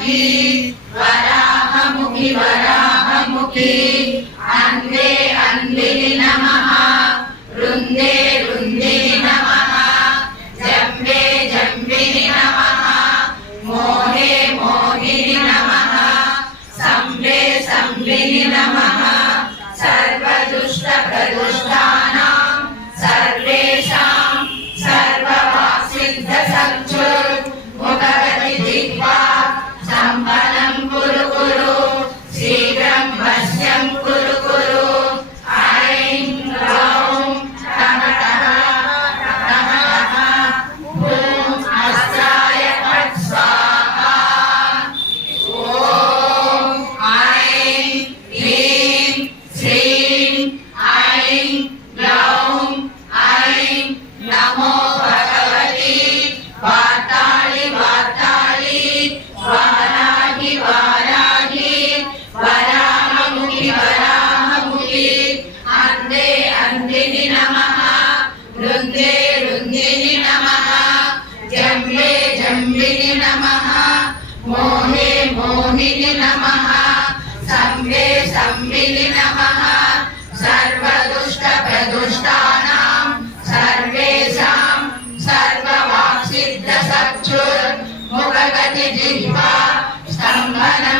वाराही वराहमुखि वराहमुखि अन्वे अन्विनि नमः रुन्दे रुन्दिनि नमः जम्बे जम्बिनि नमः मोहे मोहिनि नमः संबे संबिनि नमः सर्वदुष्टप्रदुष्टानां सर्वेषां सर्ववाक्सिद्धसक्षुर्मुखगति जिह्वा सम्पन्नं कुरु कुरु शीघ्रं वश्यं कुरु कुरु ऐं ग्लौं टमटः टमटः ॐ अस्त्राय फट् स्वाहा ॐ ऐं ह्रीं श्रीं ऐं ग्लौं ऐं नमो भगवति वाताळि वाताळि वाराहि वाराहि वराहमुखि वराहमुखि अन्धे अन्धिनि नमः रुन्दे रुन्दिनि नमः जम्बे जम्बिनि नमः मोहे मोहिनि नमः संबे संबिनि नमः सर्वदुष्टप्रदुष्टानां सर्वेषां सर्ववाक्सिद्धसक्षुर्मुखगति जिह्वा स्तम्भनं